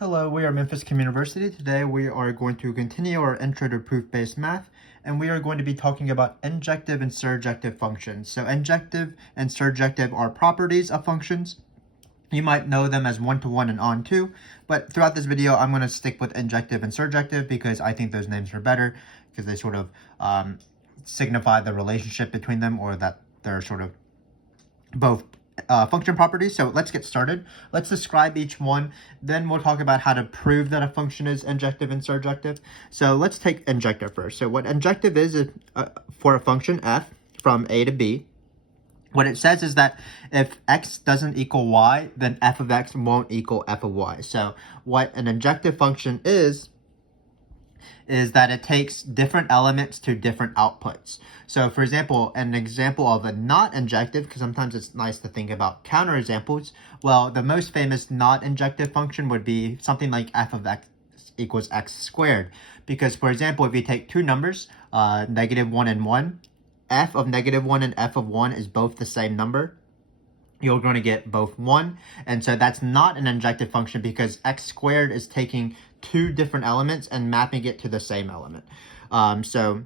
Hello, we are Memphis Communiversity. Today we are going to continue our intro to proof-based math, and we are going to be talking about injective and surjective functions. So injective and surjective are properties of functions. You might know them as one-to-one and on-to, but throughout this video I'm going to stick with injective and surjective because I think those names are better because they sort of signify the relationship between them, or that they're sort of both function properties. So let's get started. Let's describe each one. Then we'll talk about how to prove that a function is injective and surjective. So let's take injective first. So what injective is for a function f from a to b, what it says is that if x doesn't equal y, then f of x won't equal f of y. So what an injective function is that it takes different elements to different outputs. So for example, an example of a not injective, because sometimes it's nice to think about counterexamples, well, the most famous not injective function would be something like f of x equals x squared. Because for example, if you take two numbers, -1 and 1, f of -1 and f of 1 is both the same number. You're going to get both 1. And so that's not an injective function because x squared is taking two different elements and mapping it to the same element. So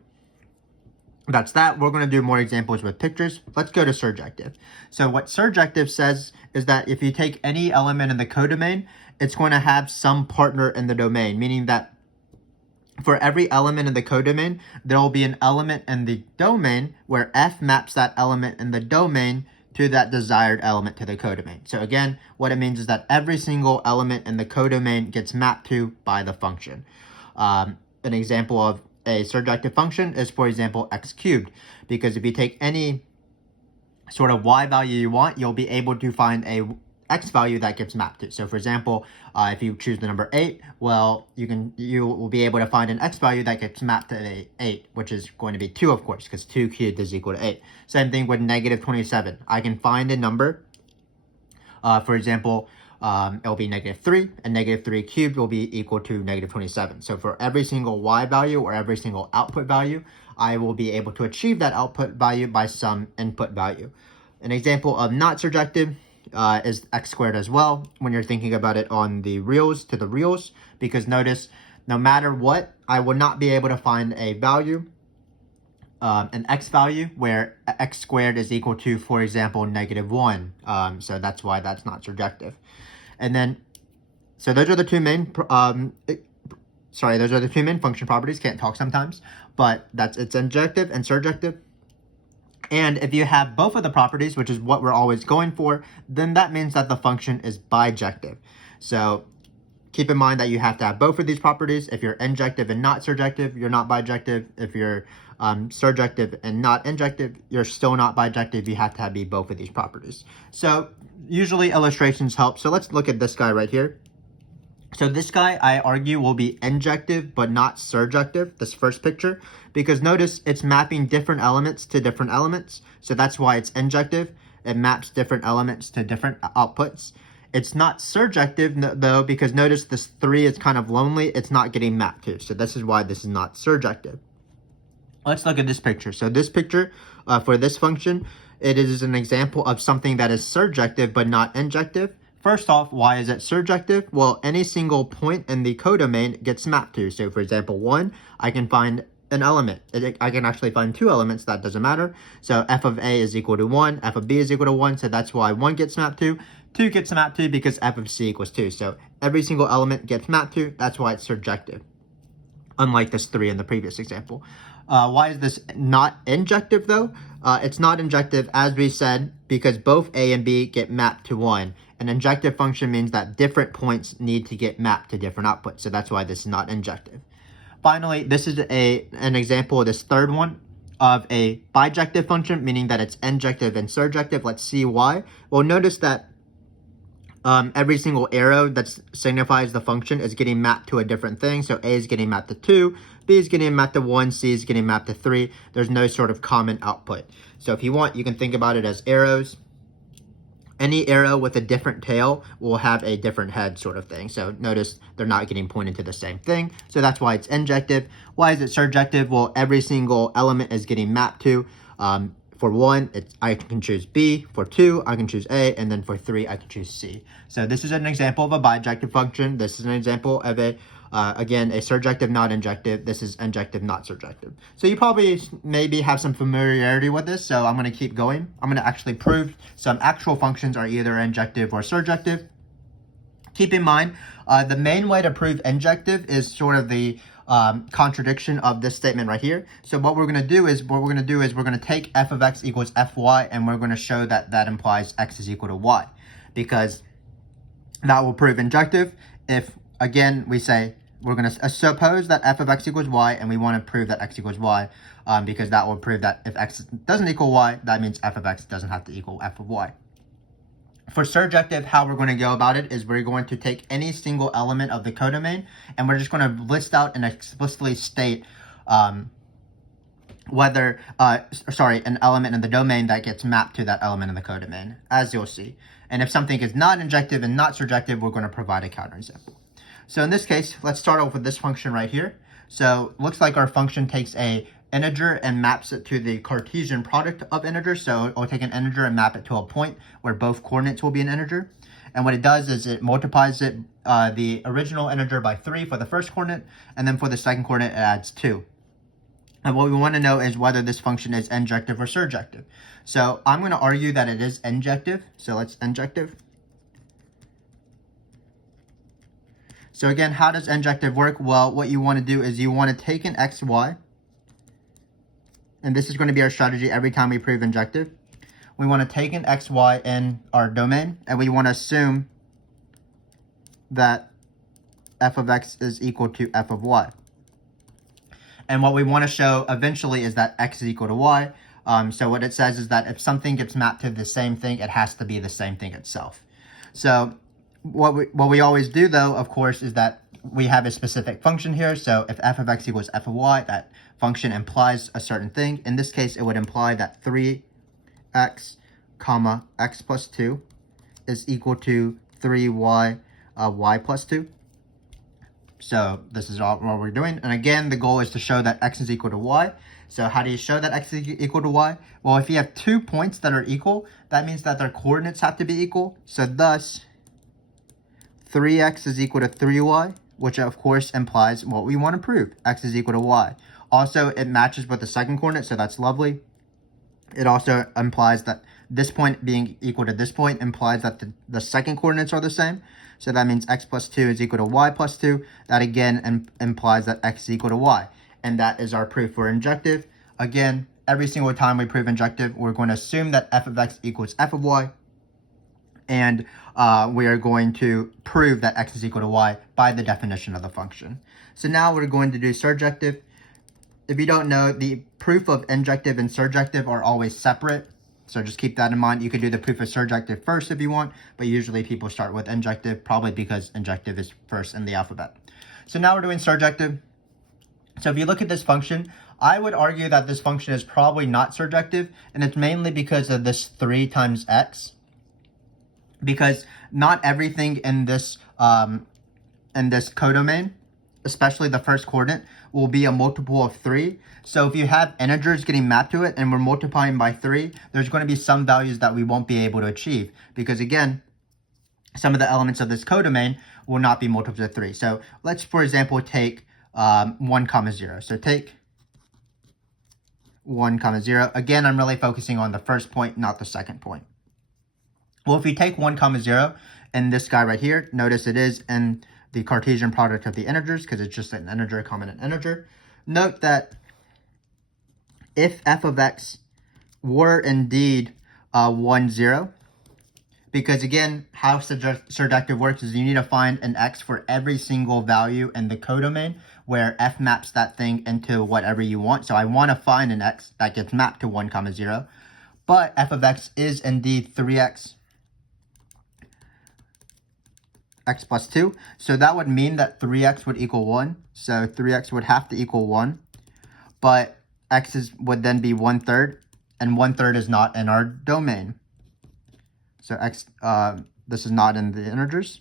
that's that. We're going to do more examples with pictures. Let's go to surjective. So what surjective says is that if you take any element in the codomain, it's going to have some partner in the domain, meaning that for every element in the codomain, there will be an element in the domain where f maps that element in the domain to that desired element to the codomain. So again, what it means is that every single element in the codomain gets mapped to by the function. An example of a surjective function is, for example, x cubed, because if you take any sort of y value you want, you'll be able to find a x value that gets mapped to. So for example, if you choose the number 8, well, you will be able to find an x value that gets mapped to 8, which is going to be 2, of course, because 2 cubed is equal to 8. Same thing with -27. I can find a number, for example, it'll be -3, and -3 cubed will be equal to -27. So for every single y value or every single output value, I will be able to achieve that output value by some input value. An example of not surjective is x squared as well, when you're thinking about it on the reals to the reals, because notice, no matter what, I will not be able to find a value, an x value, where x squared is equal to, for example, -1. So that's why that's not surjective. And then, so those are the two main, those are the two main function properties. Can't talk sometimes, but it's injective and surjective. And if you have both of the properties, which is what we're always going for, then that means that the function is bijective. So keep in mind that you have to have both of these properties. If you're injective and not surjective, you're not bijective. If you're surjective and not injective, you're still not bijective. You have to have both of these properties. So usually illustrations help. So let's look at this guy right here. So this guy, I argue, will be injective but not surjective, this first picture, because notice it's mapping different elements to different elements. So that's why it's injective. It maps different elements to different outputs. It's not surjective, though, because notice this 3 is kind of lonely. It's not getting mapped to. So this is why this is not surjective. Let's look at this picture. So this picture, for this function, it is an example of something that is surjective but not injective. First off, why is it surjective? Well, any single point in the codomain gets mapped to. So for example, 1, I can find an element. I can actually find two elements, that doesn't matter. So f of a is equal to 1, f of b is equal to 1, so that's why 1 gets mapped to. 2 gets mapped to because f of c equals 2. So every single element gets mapped to, that's why it's surjective. Unlike this 3 in the previous example. Why is this not injective though? It's not injective, as we said, because both a and b get mapped to 1. An injective function means that different points need to get mapped to different outputs. So that's why this is not injective. Finally, this is an example of this third one of a bijective function, meaning that it's injective and surjective. Let's see why. Well, notice that every single arrow that signifies the function is getting mapped to a different thing. So a is getting mapped to 2, b is getting mapped to 1, c is getting mapped to 3. There's no sort of common output. So if you want, you can think about it as arrows. Any arrow with a different tail will have a different head, sort of thing. So notice they're not getting pointed to the same thing. So that's why it's injective. Why is it surjective? Well, every single element is getting mapped to. for 1, I can choose B. For 2, I can choose A. And then for 3, I can choose C. So this is an example of a bijective function. This is an example of again, a surjective, not injective. This is injective, not surjective. So you probably maybe have some familiarity with this. So I'm going to keep going. I'm going to actually prove some actual functions are either injective or surjective. Keep in mind, the main way to prove injective is sort of the contradiction of this statement right here. So what we're going to do is we're going to take f of x equals fy, and we're going to show that that implies x is equal to y, because that will prove injective. If again we say we're going to suppose that f of x equals y, and we want to prove that x equals y, because that will prove that if x doesn't equal y, that means f of x doesn't have to equal f of y. For surjective, how we're going to go about it is we're going to take any single element of the codomain, and we're just going to list out and explicitly state whether, an element in the domain that gets mapped to that element in the codomain, as you'll see. And if something is not injective and not surjective, we're going to provide a counterexample. So in this case, let's start off with this function right here. So it looks like our function takes a integer and maps it to the Cartesian product of integers. So it'll take an integer and map it to a point where both coordinates will be an integer. And what it does is it multiplies it, the original integer by 3 for the first coordinate, and then for the second coordinate it adds 2. And what we want to know is whether this function is injective or surjective. So I'm going to argue that it is injective. So let's injective. So again, how does injective work? Well, what you want to do is you want to take an xy, and this is going to be our strategy every time we prove injective. We want to take an xy in our domain, and we want to assume that f of x is equal to f of y. And what we want to show eventually is that x is equal to y. So what it says is that if something gets mapped to the same thing, it has to be the same thing itself. So what we always do, though, of course, is that we have a specific function here. So if f of x equals f of y, that function implies a certain thing. In this case, it would imply that 3x comma x plus 2 is equal to 3y y plus 2. So this is all what we're doing. And again, the goal is to show that x is equal to y. So how do you show that x is equal to y? Well, if you have 2 points that are equal, that means that their coordinates have to be equal. So thus, 3x is equal to 3y, which of course implies what we want to prove, x is equal to y. Also, it matches with the second coordinate, so that's lovely. It also implies that this point being equal to this point implies that the second coordinates are the same. So that means x plus 2 is equal to y plus 2. That again implies that x is equal to y. And that is our proof for injective. Again, every single time we prove injective, we're going to assume that f of x equals f of y. And we are going to prove that x is equal to y by the definition of the function. So now we're going to do surjective. If you don't know, the proof of injective and surjective are always separate. So just keep that in mind. You could do the proof of surjective first if you want, but usually people start with injective, probably because injective is first in the alphabet. So now we're doing surjective. So if you look at this function, I would argue that this function is probably not surjective, and it's mainly because of this 3 times x. Because not everything in this codomain, especially the first coordinate, will be a multiple of 3. So if you have integers getting mapped to it and we're multiplying by 3, there's going to be some values that we won't be able to achieve. Because again, some of the elements of this codomain will not be multiples of 3. So let's, for example, take 1 comma 0. So take 1 comma 0. Again, I'm really focusing on the first point, not the second point. Well, if you take 1 comma 0 and this guy right here, notice it is in the Cartesian product of the integers because it's just an integer comma an integer. Note that if f of x were indeed 1, 0, because again, how surjective works is you need to find an x for every single value in the codomain where f maps that thing into whatever you want. So I want to find an x that gets mapped to 1 comma 0, but f of x is indeed 3x x plus 2. So that would mean that 3x would equal 1. So 3x would have to equal 1. But x would then be 1/3. And 1/3 is not in our domain. So x, this is not in the integers.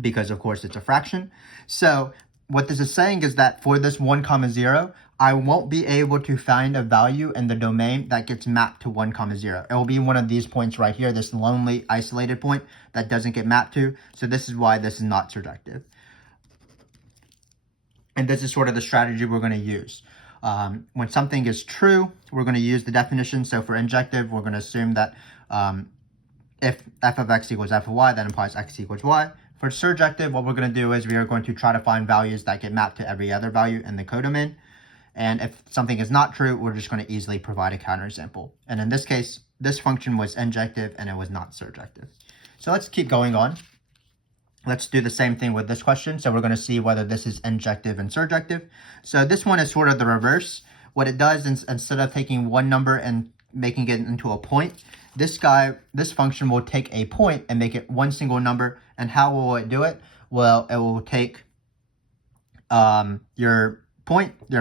Because, of course, it's a fraction. So what this is saying is that for this 1, 0, I won't be able to find a value in the domain that gets mapped to 1, 0. It will be one of these points right here, this lonely isolated point that doesn't get mapped to. So this is why this is not surjective. And this is sort of the strategy we're going to use. When something is true, we're going to use the definition. So for injective, we're going to assume that if f of x equals f of y, that implies x equals y. For surjective, what we're going to do is we are going to try to find values that get mapped to every other value in the codomain. And if something is not true, we're just going to easily provide a counterexample. And in this case, this function was injective and it was not surjective. So let's keep going on. Let's do the same thing with this question. So we're going to see whether this is injective and surjective. So this one is sort of the reverse. What it does is instead of taking one number and making it into a point, this function will take a point and make it one single number. And how will it do it? Well, it will take your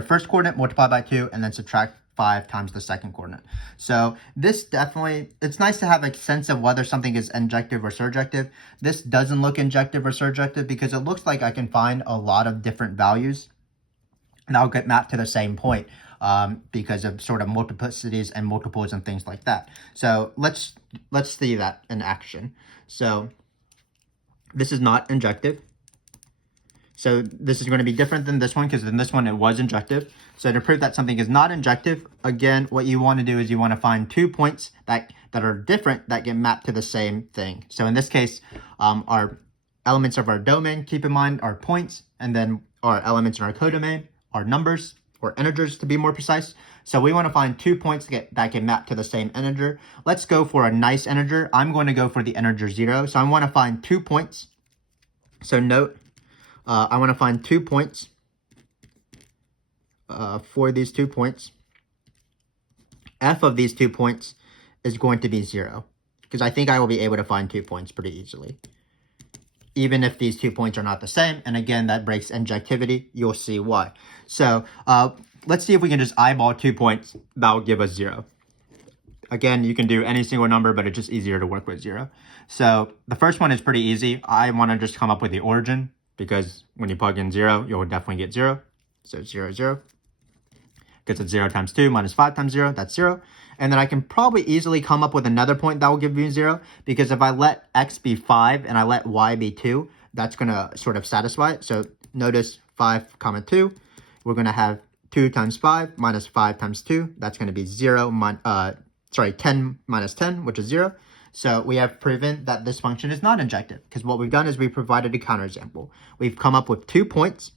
first coordinate, multiply by 2, and then subtract 5 times the second coordinate. So this definitely, it's nice to have a sense of whether something is injective or surjective. This doesn't look injective or surjective because it looks like I can find a lot of different values and I'll get mapped to the same point because of sort of multiplicities and multiples and things like that. So let's see that in action. So this is not injective. So this is going to be different than this one because in this one it was injective. So to prove that something is not injective, again, what you want to do is you want to find 2 points that are different that get mapped to the same thing. So in this case, our elements of our domain, keep in mind, are points, and then our elements in our codomain are numbers or integers to be more precise. So we want to find 2 points that get mapped to the same integer. Let's go for a nice integer. I'm going to go for the integer 0. So I want to find 2 points. So note, I want to find 2 points for these 2 points. F of these 2 points is going to be 0 because I think I will be able to find 2 points pretty easily, even if these 2 points are not the same. And again, that breaks injectivity. You'll see why. So let's see if we can just eyeball 2 points. That will give us 0. Again, you can do any single number, but it's just easier to work with 0. So the first one is pretty easy. I want to just come up with the origin, because when you plug in 0, you'll definitely get 0. So 0, 0. Because it's 0 times 2 minus 5 times 0, that's 0. And then I can probably easily come up with another point that will give me 0, because if I let x be 5 and I let y be 2, that's going to sort of satisfy it. So notice 5, 2, we're going to have 2 times 5 minus 5 times 2. That's going to be 10 minus 10, which is 0. So we have proven that this function is not injective, because what we've done is we provided a counterexample. We've come up with 2 points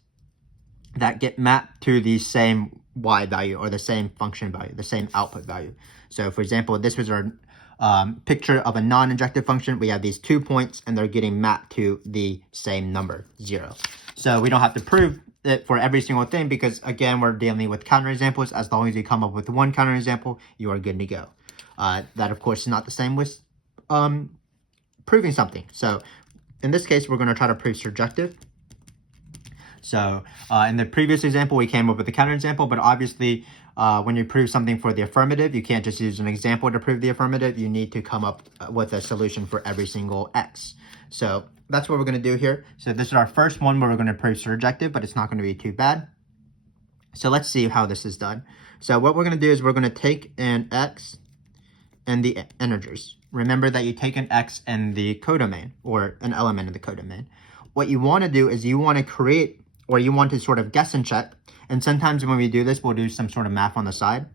that get mapped to the same y value or the same function value, the same output value. So for example, this was our picture of a non-injective function. We have these 2 points and they're getting mapped to the same number, 0. So we don't have to prove it for every single thing because, again, we're dealing with counterexamples. As long as you come up with one counterexample, you are good to go. That, of course, is not the same with proving something. So in this case, we're going to try to prove surjective. So in the previous example, we came up with a counterexample, but obviously when you prove something for the affirmative, you can't just use an example to prove the affirmative. You need to come up with a solution for every single x. So that's what we're going to do here. So this is our first one where we're going to prove surjective, but it's not going to be too bad. So let's see how this is done. So what we're going to do is we're going to take an x and the integers. Remember that you take an x and the codomain, or an element of the codomain. What you want to do is you want to create, or you want to sort of guess and check. And sometimes when we do this, we'll do some sort of math on the side.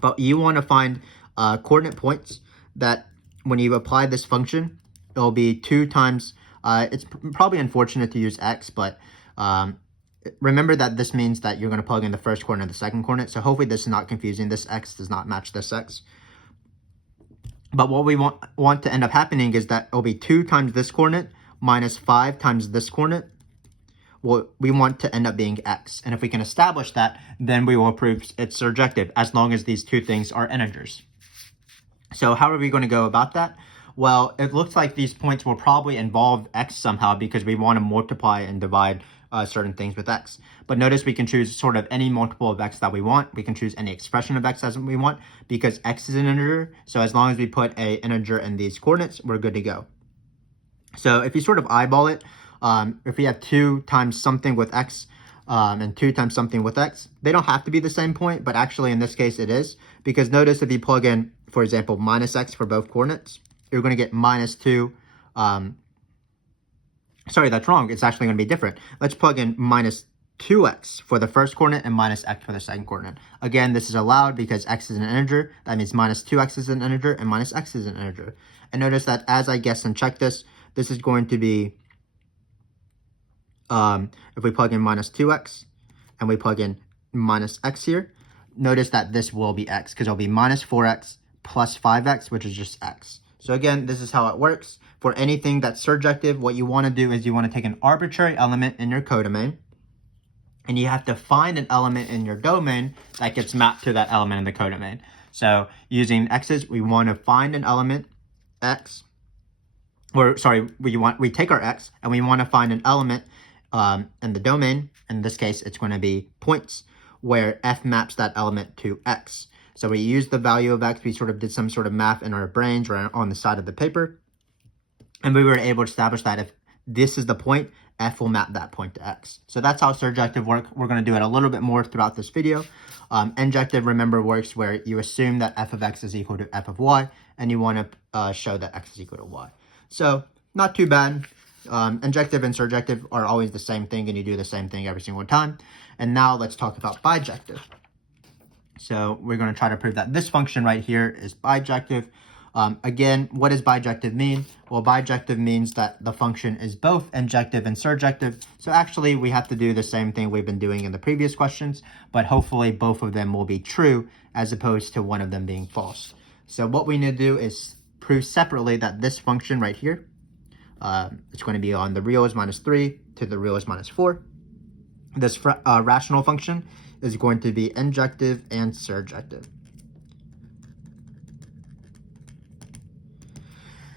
But you want to find coordinate points that when you apply this function, it'll be 2 times, it's probably unfortunate to use x, but remember that this means that you're going to plug in the first coordinate and the second coordinate. So hopefully this is not confusing. This x does not match this x. But what we want to end up happening is that it'll be 2 times this coordinate minus 5 times this coordinate. Well, we want to end up being x. And if we can establish that, then we will prove it's surjective as long as these 2 things are integers. So how are we going to go about that? Well, it looks like these points will probably involve x somehow because we want to multiply and divide certain things with x. But notice we can choose sort of any multiple of x that we want. We can choose any expression of x as we want because x is an integer. So as long as we put an integer in these coordinates, we're good to go. So if you sort of eyeball it, if we have 2 times something with x and 2 times something with x, they don't have to be the same point, but actually in this case it is, because notice if you plug in, for example, minus x for both coordinates, you're going to get minus 2. Sorry, that's wrong. It's actually going to be different. Let's plug in minus 2x for the first coordinate and minus x for the second coordinate. Again, this is allowed because x is an integer. That means minus 2x is an integer and minus x is an integer. And notice that as I guess and check this, this is going to be, if we plug in minus 2x and we plug in minus x here, notice that this will be x because it'll be minus 4x plus 5x, which is just x. So again, this is how it works. For anything that's surjective, what you want to do is you want to take an arbitrary element in your codomain, and you have to find an element in your domain that gets mapped to that element in the codomain. So using x's, we want to find an element x, or sorry, we take our x and we want to find an element in the domain. In this case, it's going to be points where f maps that element to x. So we use the value of x. We sort of did some sort of math in our brains or on the side of the paper. And we were able to establish that if this is the point, f will map that point to x. So that's how surjective works. We're going to do it a little bit more throughout this video. Injective, remember, works where you assume that f of x is equal to f of y, and you want to show that x is equal to y. So not too bad. Injective and surjective are always the same thing, and you do the same thing every single time. And now let's talk about bijective. So we're going to try to prove that this function right here is bijective. Again, what does bijective mean? Well, bijective means that the function is both injective and surjective. So actually, we have to do the same thing we've been doing in the previous questions, but hopefully both of them will be true as opposed to one of them being false. So what we need to do is prove separately that this function right here, it's going to be on the real is minus 3 to the real is minus 4. This rational function is going to be injective and surjective.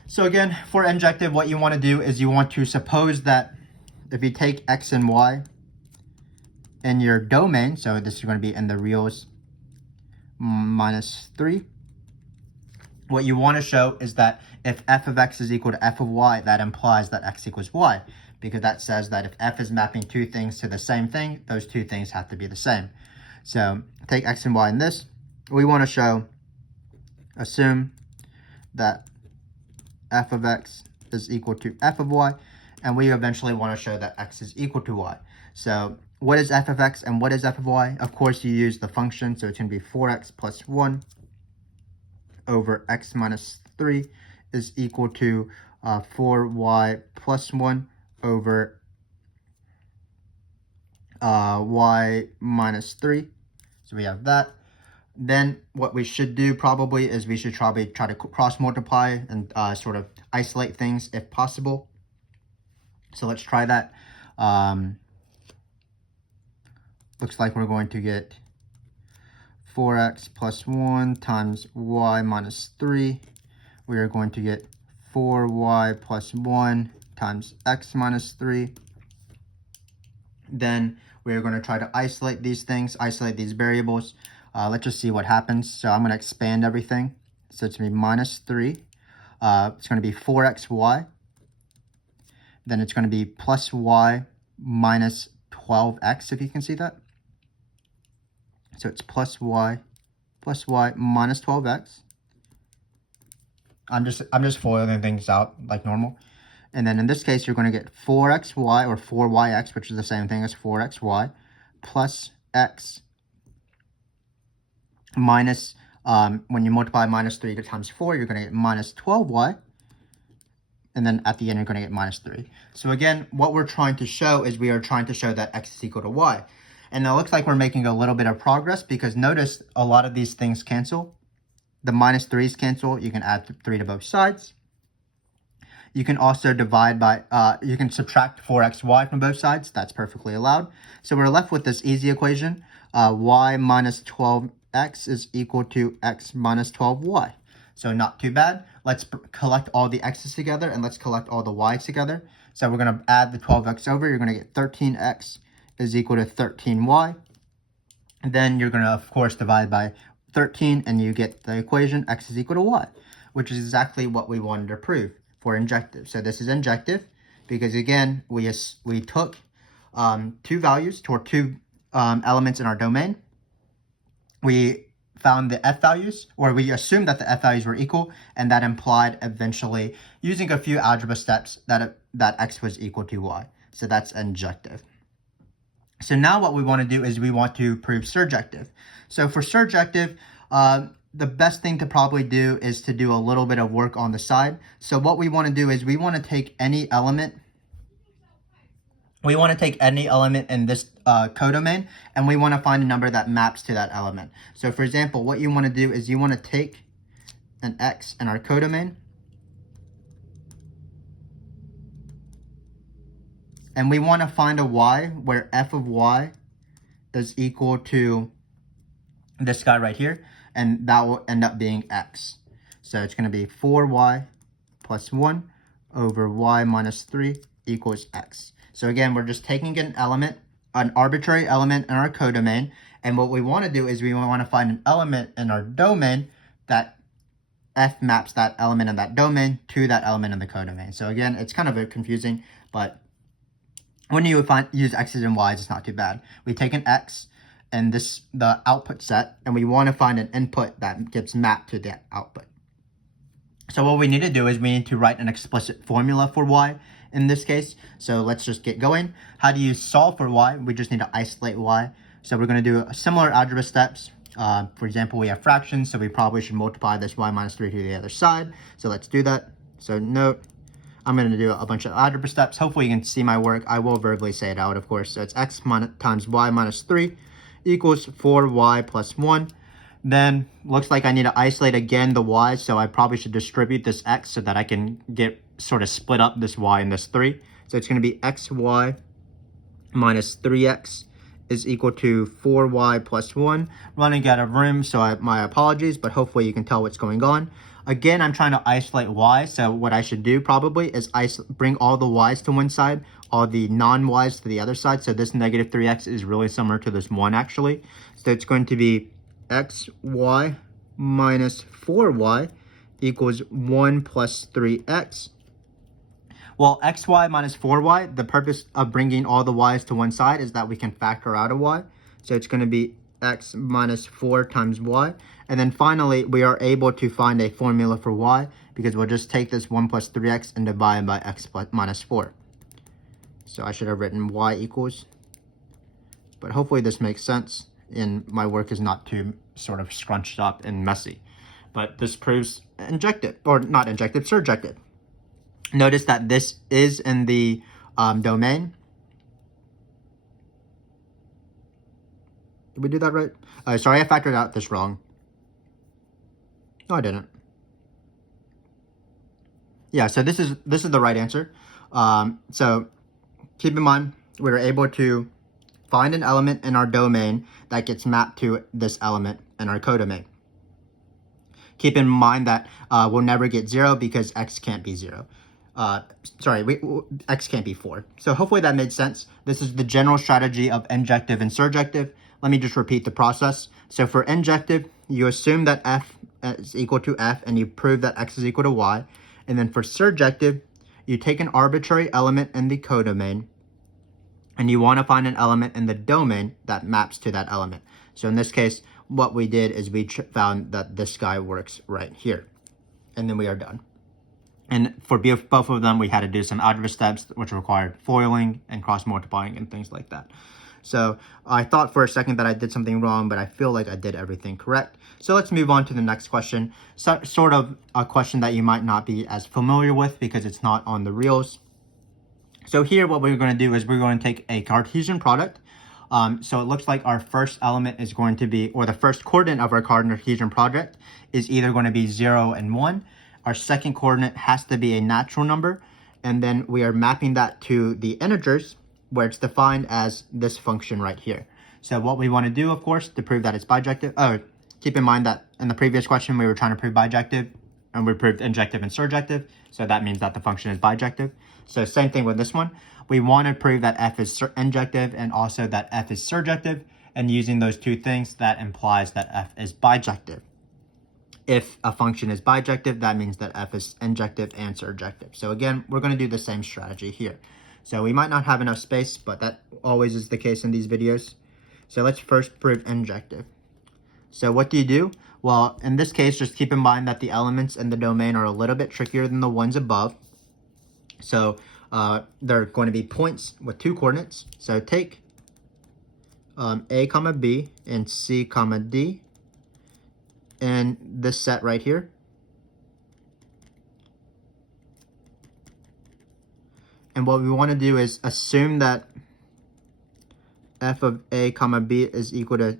So again, for injective, what you want to do is you want to suppose that if you take x and y in your domain, so this is going to be in the reals minus 3, what you want to show is that if f of x is equal to f of y, that implies that x equals y, because that says that if f is mapping two things to the same thing, those two things have to be the same. So take x and y in this. We want to assume that f of x is equal to f of y, and we eventually want to show that x is equal to y. So what is f of x and what is f of y? Of course, you use the function, so it's going to be 4x plus 1 over x minus 3 is equal to 4y plus 1 over y minus 3. So we have that. Then what we should do probably is we should probably try to cross multiply and sort of isolate things if possible. So let's try that. Looks like we're going to get 4x plus 1 times y minus 3. We are going to get 4y plus 1 times x minus 3. Then we are going to try to isolate these things, isolate these variables. Let's just see what happens. So I'm going to expand everything. So it's going to be minus 3. It's going to be 4xy. Then it's going to be plus y minus 12x, if you can see that. So it's plus y minus 12x. I'm just foiling things out like normal. And then in this case, you're going to get 4xy or 4yx, which is the same thing as 4xy, plus x minus, when you multiply minus 3 times 4, you're going to get minus 12y. And then at the end, you're going to get minus 3. So again, what we're trying to show is we are trying to show that x is equal to y. And it looks like we're making a little bit of progress because notice a lot of these things cancel. The minus 3's cancel. You can add 3 to both sides. You can also divide by, you can subtract 4xy from both sides. That's perfectly allowed. So we're left with this easy equation. Y minus 12x is equal to x minus 12y. So not too bad. Let's collect all the x's together and let's collect all the y's together. So we're going to add the 12x over. You're going to get 13x is equal to 13y. And then you're going to, of course, divide by 13 and you get the equation x is equal to y, which is exactly what we wanted to prove for injective. So this is injective. because again, we took two values or two elements in our domain. We found the f values, or we assumed that the f values were equal, and that implied eventually using a few algebra steps that x was equal to y. So that's injective. So now what we want to do is we want to prove surjective. So for surjective, the best thing to probably do is to do a little bit of work on the side. So what we want to do is we want to take any element. We want to take any element in this codomain, and we want to find a number that maps to that element. So for example, what you want to do is you want to take an x in our codomain, and we want to find a y where f of y is equal to this guy right here, and that will end up being x. So it's going to be 4y plus 1 over y minus 3 equals x. So again, we're just taking an element, an arbitrary element in our codomain, and what we want to do is we want to find an element in our domain that f maps that element in that domain to that element in the codomain. So again, it's kind of confusing, but when you use x's and y's, it's not too bad. We take an x and the output set, and we want to find an input that gets mapped to the output. So what we need to do is we need to write an explicit formula for y in this case. So let's just get going. How do you solve for y? We just need to isolate y. So we're going to do similar algebra steps. For example, we have fractions, so we probably should multiply this y minus 3 to the other side. So let's do that. So note, I'm going to do a bunch of algebra steps. Hopefully you can see my work. I will verbally say it out, of course. So it's x times y minus 3 equals 4y plus 1. Then looks like I need to isolate again the y, so I probably should distribute this x so that I can get sort of split up this y and this 3. So it's going to be xy minus 3x is equal to 4y plus 1. Running out of room, so my apologies, but hopefully you can tell what's going on. Again, I'm trying to isolate y, so what I should do probably is bring all the y's to one side, all the non-y's to the other side. So this negative 3x is really similar to this 1 actually. So it's going to be xy minus 4y equals 1 plus 3x. Well, xy minus 4y, the purpose of bringing all the y's to one side is that we can factor out a y. So it's going to be x minus 4 times y. And then finally, we are able to find a formula for y because we'll just take this 1 plus 3x and divide by x minus 4. So I should have written y equals, but hopefully this makes sense and my work is not too sort of scrunched up and messy. But this proves injective, or not injective, surjective. Notice that this is in the domain. Did we do that right? Sorry, I factored out this wrong. No, I didn't. Yeah, so this is the right answer. So keep in mind, we were able to find an element in our domain that gets mapped to this element in our codomain. Keep in mind that we'll never get 0 because x can't be 0. X can't be 4. So hopefully that made sense. This is the general strategy of injective and surjective. Let me just repeat the process. So for injective, you assume that f is equal to f and you prove that x is equal to y. And then for surjective, you take an arbitrary element in the codomain and you want to find an element in the domain that maps to that element. So in this case, what we did is we found that this guy works right here. And then we are done. And for both of them, we had to do some algebra steps, which required foiling and cross-multiplying and things like that. So I thought for a second that I did something wrong, but I feel like I did everything correct. So let's move on to the next question. So, sort of a question that you might not be as familiar with because it's not on the reals. So here what we're going to do is we're going to take a Cartesian product. So it looks like our first element is going to be, or the first coordinate of our Cartesian product is either going to be 0 and 1. Our second coordinate has to be a natural number. And then we are mapping that to the integers, where it's defined as this function right here. So what we want to do, of course, to prove that it's bijective, keep in mind that in the previous question, we were trying to prove bijective, and we proved injective and surjective. So that means that the function is bijective. So same thing with this one. We want to prove that f is injective and also that f is surjective. And using those two things, that implies that f is bijective. if a function is bijective, that means that f is injective and surjective. So again, we're going to do the same strategy here. So we might not have enough space, but that always is the case in these videos. So let's first prove injective. So what do you do? Well, in this case, just keep in mind that the elements in the domain are a little bit trickier than the ones above. So they're going to be points with 2 coordinates. So take A comma B and C comma D in this set right here. And what we want to do is assume that f of A comma B is equal to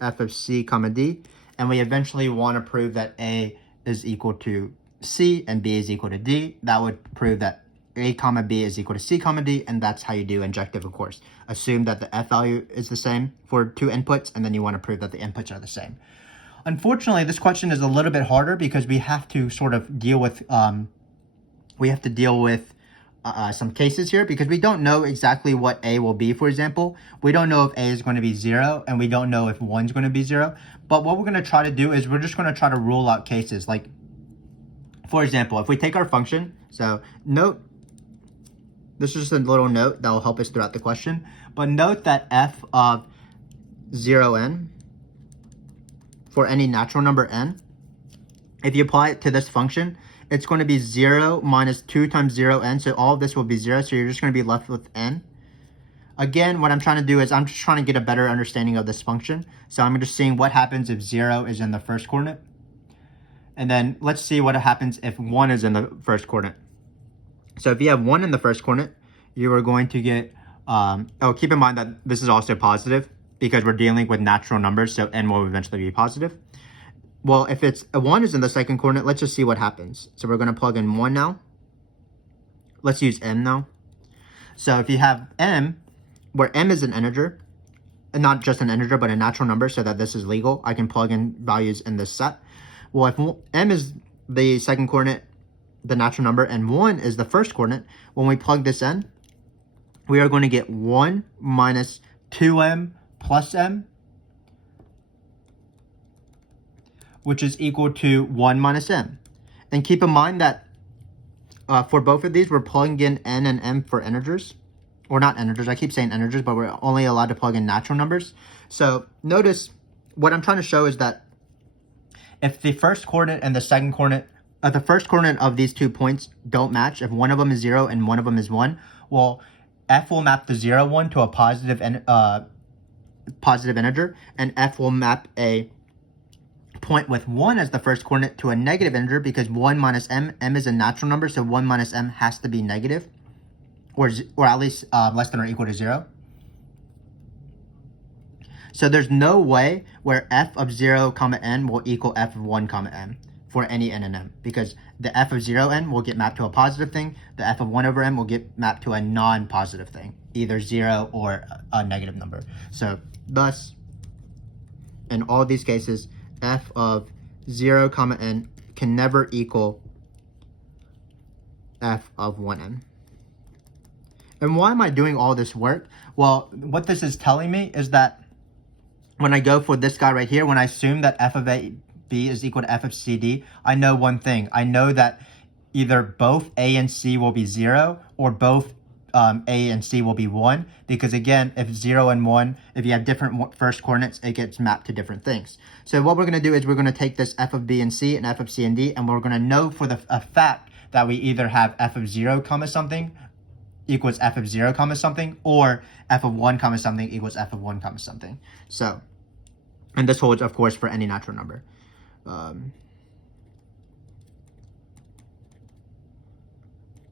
f of C comma D. And we eventually want to prove that A is equal to C and B is equal to D. That would prove that A comma B is equal to C comma D, and that's how you do injective, of course. Assume that the f value is the same for 2 inputs, and then you want to prove that the inputs are the same. Unfortunately, this question is a little bit harder because we have to sort of deal with some cases here because we don't know exactly what A will be. For example, we don't know if A is going to be 0, and we don't know if 1 is going to be 0. But what we're going to try to do is we're just going to try to rule out cases. Like, for example, if we take our function, so note, this is just a little note that will help us throughout the question, but note that f of 0n, for any natural number n, if you apply it to this function, it's going to be 0 minus 2 times 0n, so all of this will be 0, so you're just going to be left with n. Again, what I'm trying to do is I'm just trying to get a better understanding of this function, so I'm just seeing what happens if 0 is in the first coordinate. And then let's see what happens if 1 is in the first coordinate. So if you have 1 in the first coordinate, you are going to get, keep in mind that this is also positive because we're dealing with natural numbers, so n will eventually be positive. Well, if it's a 1 is in the second coordinate, let's just see what happens. So we're going to plug in 1 now. Let's use m now. So if you have m, where m is an integer, and not just an integer, but a natural number, so that this is legal, I can plug in values in this set. Well, if m is the second coordinate, the natural number, and 1 is the first coordinate, when we plug this in, we are going to get 1 minus 2m plus m, which is equal to 1 minus m. And keep in mind that for both of these, we're plugging in n and m for integers. Or not integers, I keep saying integers, but we're only allowed to plug in natural numbers. So notice what I'm trying to show is that if the first coordinate and the second coordinate, the first coordinate of these 2 points don't match, if one of them is 0 and one of them is 1, well, f will map the 0, 1 to a positive integer, and f will map a point with 1 as the first coordinate to a negative integer because 1 minus m is a natural number, so 1 minus m has to be negative, or at least less than or equal to 0. So there's no way where f of 0 comma n will equal f of 1 comma n for any n and m, because the f of 0n will get mapped to a positive thing, the f of 1 over m will get mapped to a non-positive thing, either 0 or a negative number. So thus, in all these cases, f of 0 comma n can never equal f of 1n. And why am I doing all this work? Well, what this is telling me is that when I go for this guy right here, when I assume that f of a b is equal to f of cd, I know one thing. I know that either both a and c will be 0 or both a and c will be 1, because again, if 0 and 1, if you have different first coordinates, it gets mapped to different things. So what we're going to do is we're going to take this f of b and c and f of c and d, and we're going to know for a fact that we either have f of 0 comma something equals f of 0 comma something, or f of 1 comma something equals f of 1 comma something. So, and this holds, of course, for any natural number.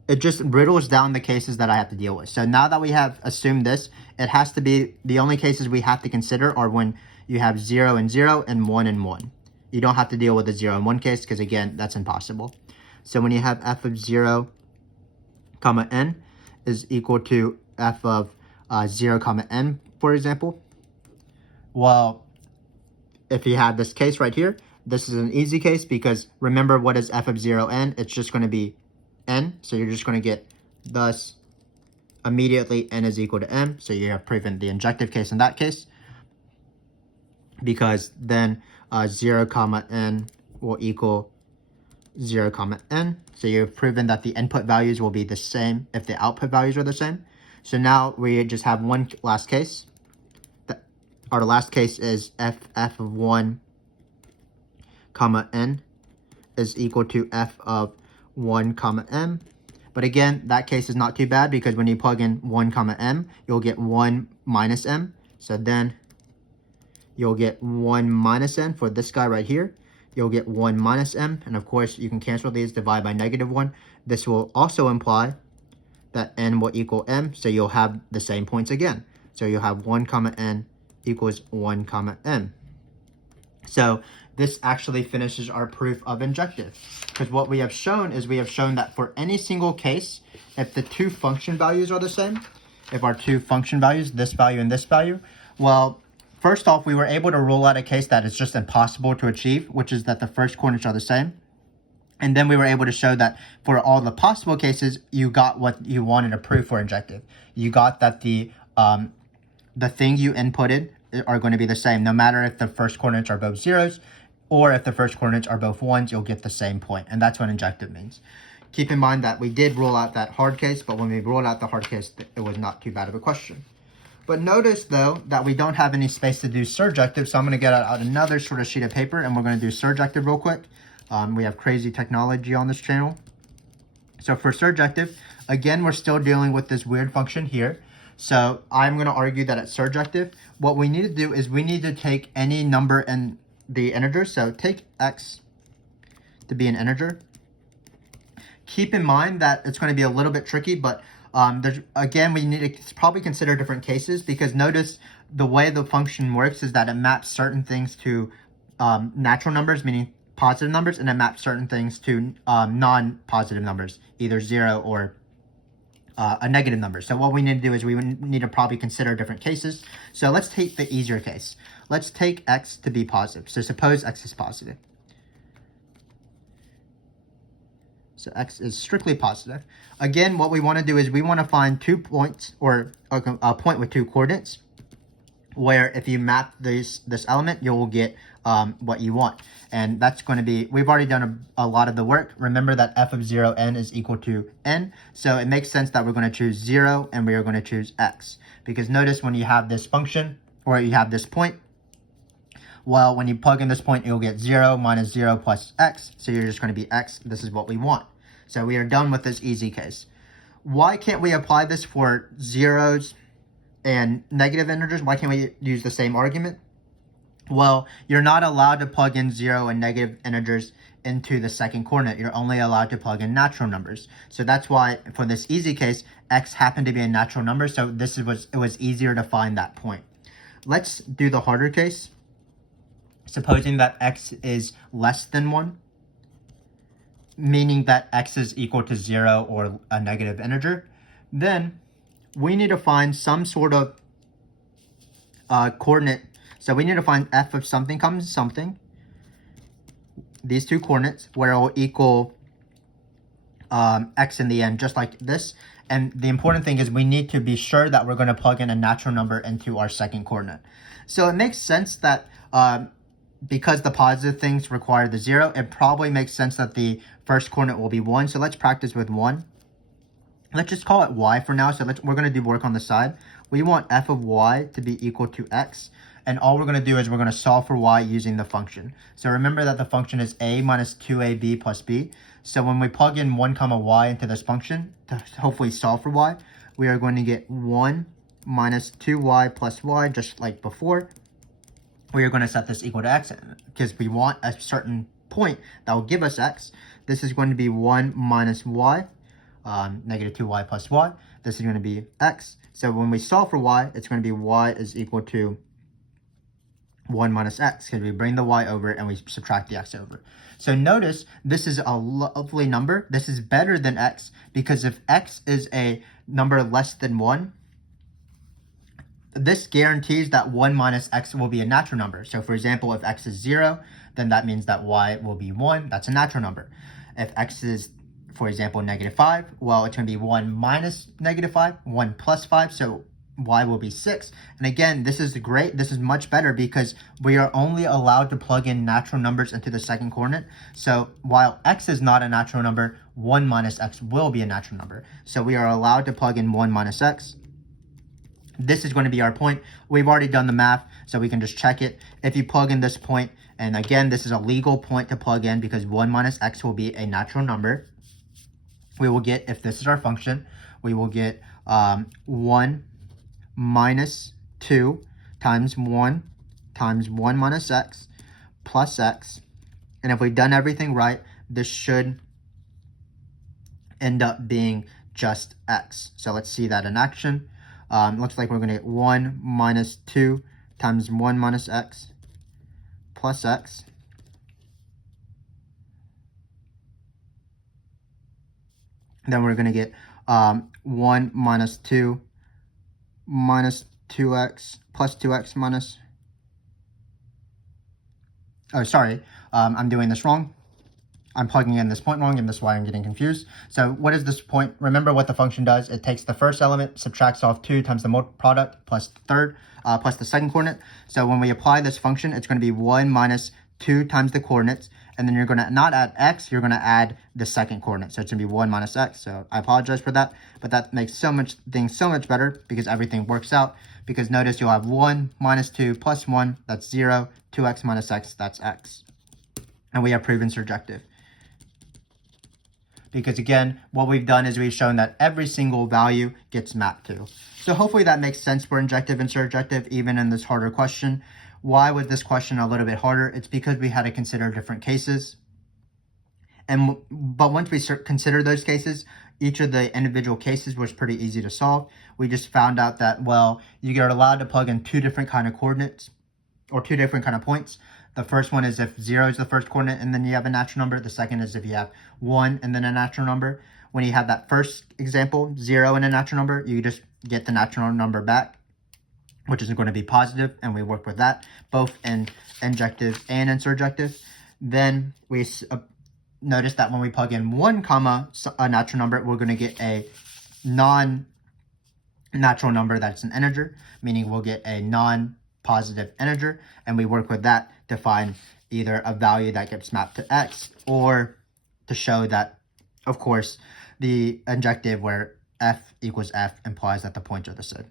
It just riddles down the cases that I have to deal with. So now that we have assumed this, it has to be, the only cases we have to consider are when you have 0 and 0 and 1 and 1. You don't have to deal with the 0 and 1 case because, again, that's impossible. So when you have f of 0 comma n is equal to f of 0 comma n, for example, well, if you have this case right here, this is an easy case because remember, what is f of 0n? It's just going to be n, so you're just going to get, thus, immediately n is equal to m, so you have proven the injective case in that case, because then 0 comma n will equal 0, n. So you've proven that the input values will be the same if the output values are the same. So now we just have one last case. Our last case is f of 1, n is equal to f of 1, m. But again, that case is not too bad because when you plug in 1, m, you'll get 1 minus m. So then you'll get 1 minus n for this guy right here. You'll get 1 minus m, and of course you can cancel these, divide by -1. This will also imply that n will equal m, so you'll have the same points again. So you'll have 1, n equals 1, m. So this actually finishes our proof of injective, because what we have shown is we have shown that for any single case, if the two function values are the same, if our two function values, this value and this value, well, first off, we were able to rule out a case that is just impossible to achieve, which is that the first coordinates are the same. And then we were able to show that for all the possible cases, you got what you wanted to prove for injective. You got that the thing you inputted are going to be the same, no matter if the first coordinates are both zeros, or if the first coordinates are both ones, you'll get the same point. And that's what injective means. Keep in mind that we did rule out that hard case, but when we ruled out the hard case, it was not too bad of a question. But notice, though, that we don't have any space to do surjective, so I'm going to get out another sort of sheet of paper, and we're going to do surjective real quick. We have crazy technology on this channel. So for surjective, again, we're still dealing with this weird function here. So I'm going to argue that at surjective, what we need to do is we need to take any number in the integer. So take x to be an integer. Keep in mind that it's going to be a little bit tricky, but again, we need to probably consider different cases, because notice the way the function works is that it maps certain things to natural numbers, meaning positive numbers, and it maps certain things to non-positive numbers, either 0 or a negative number. So what we need to do is we need to probably consider different cases. So let's take the easier case. Let's take x to be positive. So suppose x is positive. So x is strictly positive. Again, what we want to do is we want to find 2 points, or a point with 2 coordinates, where if you map this element, you will get what you want. And that's going to be, we've already done a lot of the work. Remember that f of 0, n is equal to n. So it makes sense that we're going to choose 0 and we are going to choose x. Because notice when you have this function, or you have this point, well, when you plug in this point, you'll get 0 minus 0 plus x. So you're just going to be x. This is what we want. So we are done with this easy case. Why can't we apply this for zeros and negative integers? Why can't we use the same argument? Well, you're not allowed to plug in 0 and negative integers into the second coordinate. You're only allowed to plug in natural numbers. So that's why for this easy case, x happened to be a natural number. So it was easier to find that point. Let's do the harder case. Supposing that x is less than 1, meaning that x is equal to 0 or a negative integer, then we need to find some sort of coordinate. So we need to find f of something comes something, these 2 coordinates, where it will equal x in the end, just like this. And the important thing is we need to be sure that we're going to plug in a natural number into our second coordinate. So it makes sense that because the positive things require the 0, it probably makes sense that the first coordinate will be 1. So let's practice with 1. Let's just call it y for now. So we're going to do work on the side. We want f of y to be equal to x. And all we're going to do is we're going to solve for y using the function. So remember that the function is a minus 2ab plus b. So when we plug in 1 comma y into this function to hopefully solve for y, we are going to get 1 minus 2y plus y, just like before. We are going to set this equal to x because we want a certain point that will give us x. This is going to be 1 minus y, negative 2y plus y. This is going to be x. So when we solve for y, it's going to be y is equal to 1 minus x, because we bring the y over and we subtract the x over. So notice this is a lovely number. This is better than x, because if x is a number less than 1, this guarantees that 1 minus x will be a natural number. So for example, if x is 0, then that means that y will be 1. That's a natural number. If x is, for example, negative 5, well, it's going to be 1 minus negative 5, 1 plus 5. So y will be 6. And again, this is great. This is much better because we are only allowed to plug in natural numbers into the second coordinate. So while x is not a natural number, 1 minus x will be a natural number. So we are allowed to plug in 1 minus x. This is going to be our point. We've already done the math, so we can just check it. If you plug in this point, and again, this is a legal point to plug in because 1 minus x will be a natural number. We will get, if this is our function, we will get 1 minus 2 times 1 minus x plus x. And if we've done everything right, this should end up being just x. So let's see that in action. Looks like we're going to get 1 minus 2 times 1 minus x plus x. Then we're going to get 1 minus 2 minus 2x plus 2x minus... Oh, sorry. I'm doing this wrong. I'm plugging in this point wrong, and that's why I'm getting confused. So what is this point? Remember what the function does. It takes the first element, subtracts off 2 times the product plus the third, plus the second coordinate. So when we apply this function, it's going to be 1 minus 2 times the coordinates, and then you're going to not add x, you're going to add the second coordinate. So it's going to be 1 minus x. So I apologize for that, but that makes things so much better because everything works out. Because notice you'll have 1 minus 2 plus 1, that's 0, 2x minus x, that's x. And we have proven surjective. Because again, what we've done is we've shown that every single value gets mapped to. So hopefully that makes sense for injective and surjective, even in this harder question. Why was this question a little bit harder? It's because we had to consider different cases. But once we consider those cases, each of the individual cases was pretty easy to solve. We just found out that, well, you are allowed to plug in 2 different kind of coordinates or 2 different kind of points. The first one is if 0 is the first coordinate and then you have a natural number. The second is if you have 1 and then a natural number. When you have that first example, 0 and a natural number, you just get the natural number back, which is going to be positive, and we work with that, both in injective and in surjective. Then we notice that when we plug in 1 comma a natural number, we're going to get a non-natural number that's an integer, meaning we'll get a non-positive integer, and we work with that to find either a value that gets mapped to x or to show that, of course, the injective where f equals f implies that the points are the same.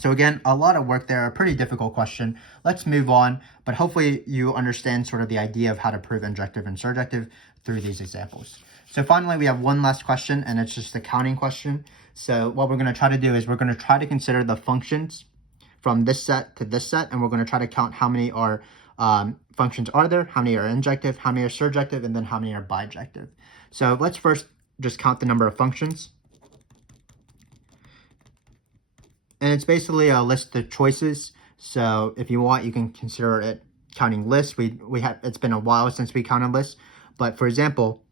So again, a lot of work there, a pretty difficult question. Let's move on, but hopefully you understand sort of the idea of how to prove injective and surjective through these examples. So finally, we have one last question, and it's just a counting question. So what we're going to try to do is we're going to try to consider the functions from this set to this set, and we're going to try to count how many are functions are there, how many are injective, how many are surjective, and then how many are bijective. So let's first just count the number of functions. And it's basically a list of choices. So if you want, you can consider it counting lists. It's been a while since we counted lists. But for example,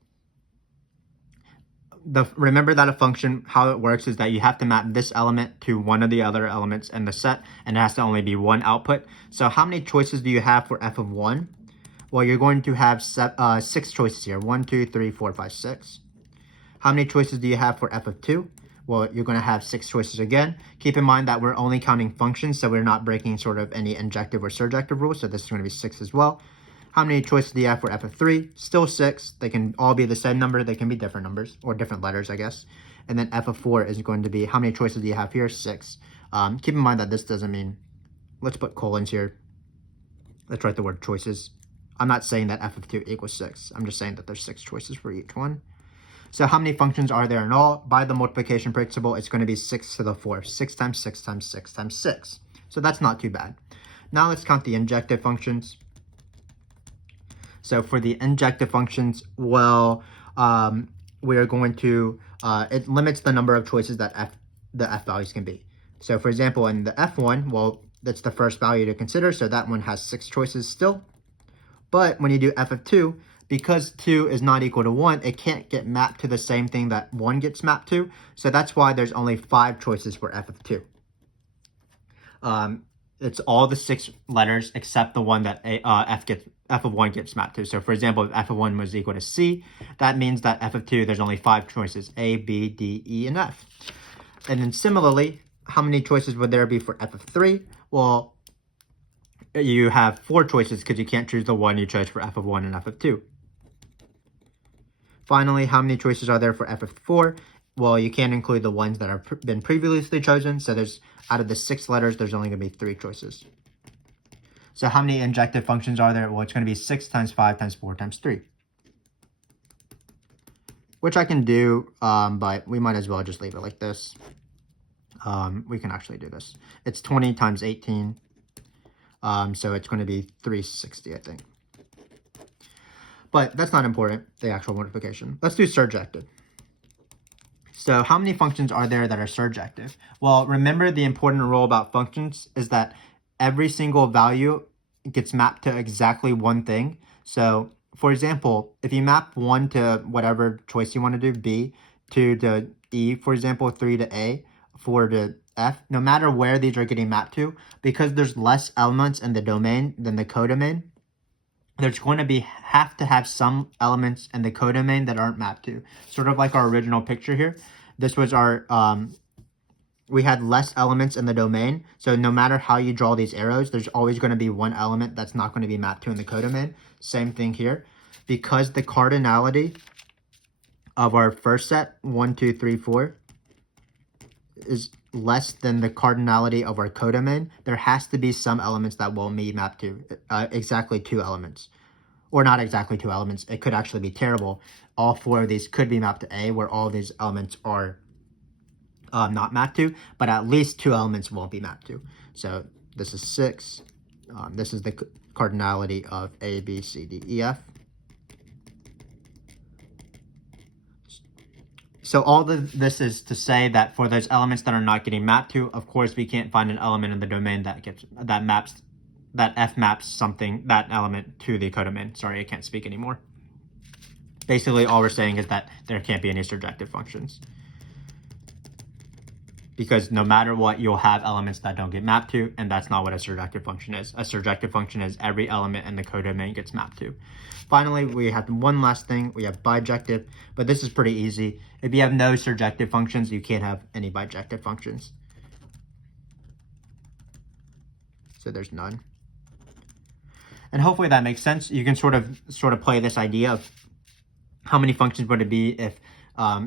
remember that a function, how it works is that you have to map this element to one of the other elements in the set, and it has to only be one output. So how many choices do you have for f of 1? Well, you're going to have 6 choices here. 1, 2, 3, 4, 5, 6. How many choices do you have for f of 2? Well, you're going to have 6 choices again. Keep in mind that we're only counting functions, so we're not breaking sort of any injective or surjective rules, so this is going to be 6 as well. How many choices do you have for f of 3? Still 6. They can all be the same number. They can be different numbers, or different letters, I guess. And then f of 4 is going to be, how many choices do you have here? 6. Keep in mind that this doesn't mean, let's put colons here. Let's write the word choices. I'm not saying that f of 2 equals 6. I'm just saying that there's 6 choices for each one. So how many functions are there in all? By the multiplication principle, it's going to be 6 to the 4th. 6 times 6 times 6 times 6. So that's not too bad. Now let's count the injective functions. So for the injective functions, well, we are going to, it limits the number of choices that the f values can be. So for example, in the f1, well, that's the first value to consider. So that one has 6 choices still. But when you do f of 2, because 2 is not equal to 1, it can't get mapped to the same thing that 1 gets mapped to. So that's why there's only 5 choices for f of 2. It's all the 6 letters except the one that f of 1 gets mapped to. So for example, if f of 1 was equal to c, that means that f of 2, there's only 5 choices, a, b, d, e, and f. And then similarly, how many choices would there be for f of 3? Well, you have 4 choices because you can't choose the one you chose for f of 1 and f of 2. Finally, how many choices are there for f of 4? Well, you can't include the ones that have been previously chosen, so there's out of the 6 letters, there's only going to be 3 choices. So how many injective functions are there? Well, it's going to be 6 times 5 times 4 times 3. Which I can do, but we might as well just leave it like this. We can actually do this. It's 20 times 18. So it's going to be 360, I think. But that's not important, the actual multiplication. Let's do surjective. So how many functions are there that are surjective? Well, remember the important rule about functions is that every single value gets mapped to exactly one thing. So, for example, if you map 1 to whatever choice you want to do, B, 2 to E, for example, 3 to A, 4 to F, no matter where these are getting mapped to, because there's less elements in the domain than the codomain, there's going to have to have some elements in the codomain that aren't mapped to. Sort of like our original picture here. This was our, we had less elements in the domain. So no matter how you draw these arrows, there's always going to be one element that's not going to be mapped to in the codomain. Same thing here. Because the cardinality of our first set, 1, 2, 3, 4, is less than the cardinality of our codomain, there has to be some elements that will be mapped to exactly 2 elements. Or not exactly 2 elements. It could actually be terrible. All 4 of these could be mapped to A, where all these elements are not mapped to, but at least 2 elements won't be mapped to. So this is 6. This is the cardinality of A, B, C, D, E, F. So all this is to say that for those elements that are not getting mapped to, of course, we can't find an element in the domain that F maps something, that element to the codomain. Sorry, I can't speak anymore. Basically, all we're saying is that there can't be any surjective functions. Because no matter what, you'll have elements that don't get mapped to, and that's not what a surjective function is. A surjective function is every element in the codomain gets mapped to. Finally, we have one last thing. We have bijective, but this is pretty easy. If you have no surjective functions, you can't have any bijective functions. So there's none. And hopefully that makes sense. You can sort of play this idea of how many functions would it be if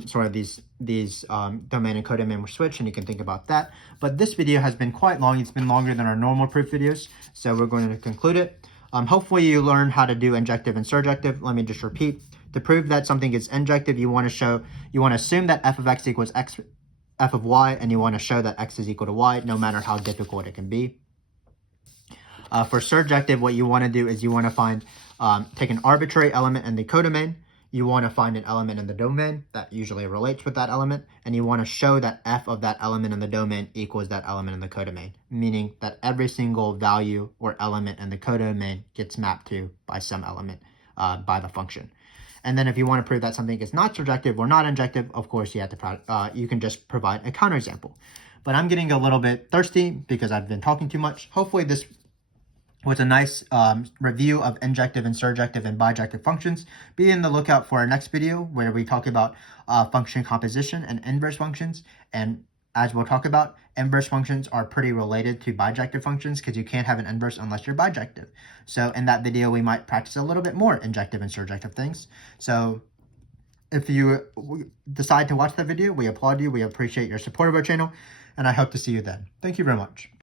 sort of these domain and codomain were switched, and you can think about that. But this video has been quite long. It's been longer than our normal proof videos, so we're going to conclude it. Hopefully you learned how to do injective and surjective. Let me just repeat. To prove that something is injective, you want to assume that f of x equals f of y, and you want to show that x is equal to y, no matter how difficult it can be. For surjective, what you want to do is you want to take an arbitrary element in the codomain. You want to find an element in the domain that usually relates with that element, and you want to show that f of that element in the domain equals that element in the codomain, meaning that every single value or element in the codomain gets mapped to by some element by the function. And then if you want to prove that something is not surjective or not injective, of course you have to you can just provide a counterexample. But I'm getting a little bit thirsty because I've been talking too much. Hopefully this was a nice review of injective and surjective and bijective functions. Be in the lookout for our next video where we talk about function composition and inverse functions. And as we'll talk about, inverse functions are pretty related to bijective functions because you can't have an inverse unless you're bijective. So in that video, we might practice a little bit more injective and surjective things. So if you decide to watch that video, we applaud you. We appreciate your support of our channel, and I hope to see you then. Thank you very much.